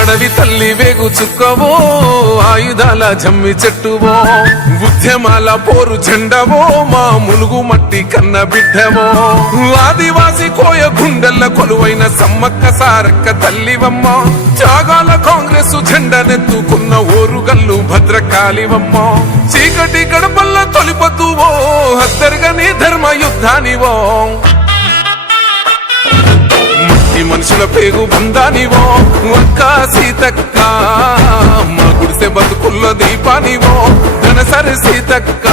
అడవి తల్లి వేగు చుక్కవో ఆయుధాల జమ్మి చెట్టువో ఉద్యమాల పోరు జెండవో మా ములుగు మట్టి కన్న బిడ్డవో. ఆదివాసి కోయ గుండెల్ల కొలువైన సమ్మక్క సారక్క తల్లివమ్మ త్యాగాల కాంగ్రెస్ జెండనెత్తుకున్న ఓరుగల్లు భద్రకాళివమ్మ. చీకటి గడపల్ల తొలిపతువో హద్దరుగని ధర్మ యుద్ధానివో ఈ మనుషుల పేగు బంధానివో ఒక్క సీతక్క. మా గుడిసె బతుకుల్లో దీపానివో ధనసరి సీతక్క.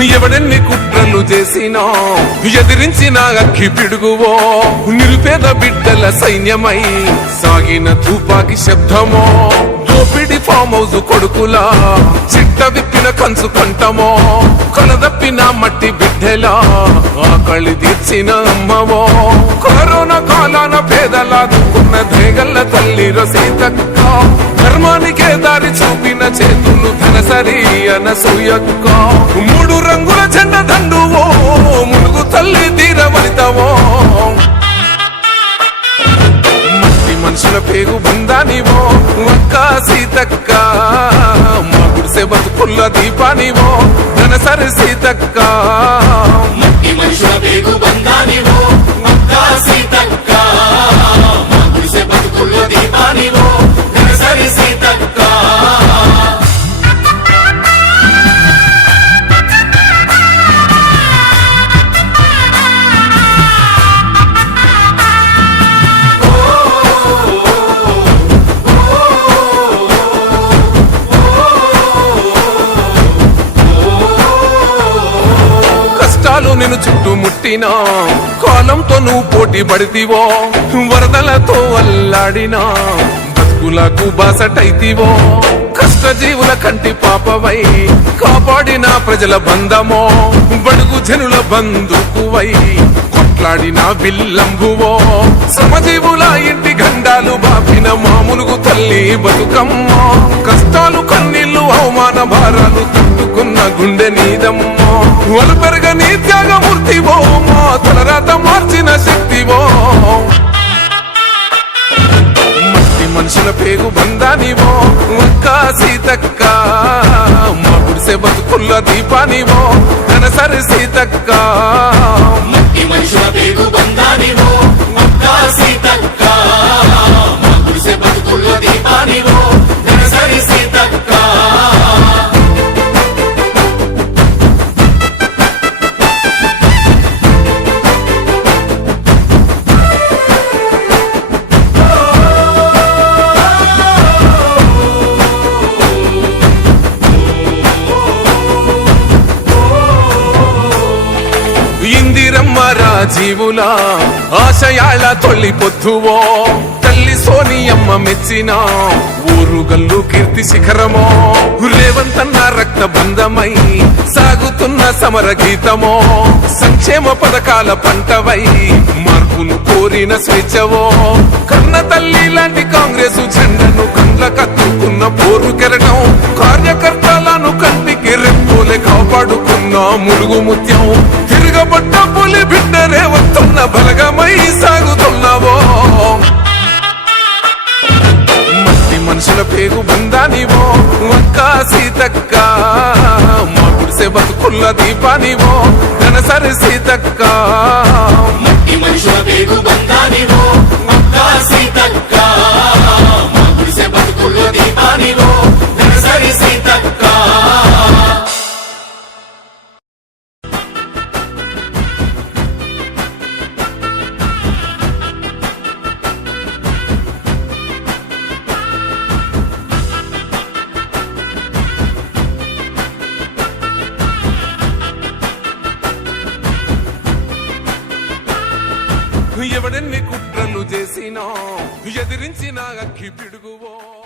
ఎవడెన్ని కుట్రలు చేసినా? ఎదిరించిన అక్కి పిడుగువో? నిరుపేద బిడ్డల సైన్యమై సాగిన తుపాకి శబ్దమో? దోపిడి ఫామ్ హౌస్ కొడుకులా చిట్ట విప్పిన కంచు కంటమో కలదప్పిన మట్టి బిడ్డలా ఆకలి తీర్చిన అమ్మవో? కరోనా కాలాన పేదలాదుకున్న దేగల్ల తల్లి రసీతక్క ధర్మానికే దారి చూపిన చేతులు ధనసరి అనసూయక్క. పేరు బృందానివో పేగు ఒక్క సీతక్క. మా గుడిసె బతుకుల్ల దీపానివో ధనసరి సీతక్క. ఈ మనుషుల పేరు బంధానివో చుట్టుముట్టినా కాలంతో నువ్వు పోటీ పడితివో వరదలతో అల్లాడినా బతుకులకు బాసటైతివో కష్టజీవుల కంటి పాపవై కాపాడిన ప్రజల బంధమో బడుగు జనుల బంధుకువై కొట్లాడిన విల్లంబువో సమజీవుల ఇంటి గండాలు బాపిన మామూలుగు తల్లి బతుకమ్మ కష్టాలు కన్నీళ్ళు అవమాన భారాలు తట్టుకున్న గుండె నీదమ్మో. వలపెరగని త్యాగమూర్తివో మా తలరాత మార్చిన శక్తివో. మట్టి మనుషుల పేగు బంధానివో ఒక్క సీతక్క. మా గుడిసె బతుకుల్ల దీపానివో ధనసరి సీతక్క. మట్టి మనుషుల పేగు బంధానివో ఒక్క సీతక్క. జీవుల ఆశయాల తొలి పొద్దువో తల్లి సోనియమ్మ మెచ్చిన ఊరుగల్లు కీర్తి శిఖరమో రేవంతన్న రక్త బంధమై సాగుతున్న సమర గీతమో సంక్షేమ పథకాల పంటవై మార్పును కోరిన స్వేచ్ఛవో. కన్న తల్లి లాంటి కాంగ్రెస్ జెండను కండ్ల కత్తుకున్న పోరు కెరటం కార్యకర్తలను కంటికి రెప్పోలే కాపాడుకున్న ములుగు ముత్యం. తిరగబట్టు తల్లి బిడ్డనే వస్తున్న బలగమై సాగుతున్నావో. మట్టి మనుషుల పేరు బంధానివో ఒక్క సీతక్క. మా గుడిసె బతుకుల్ల దీపానివో ధనసరి సీతక్క. మట్టి మనుషుల పేరు బంధానివో ఎవడెన్ని కుట్రలు చేసినా ఎదిరించిన అక్కి పిడుగువో.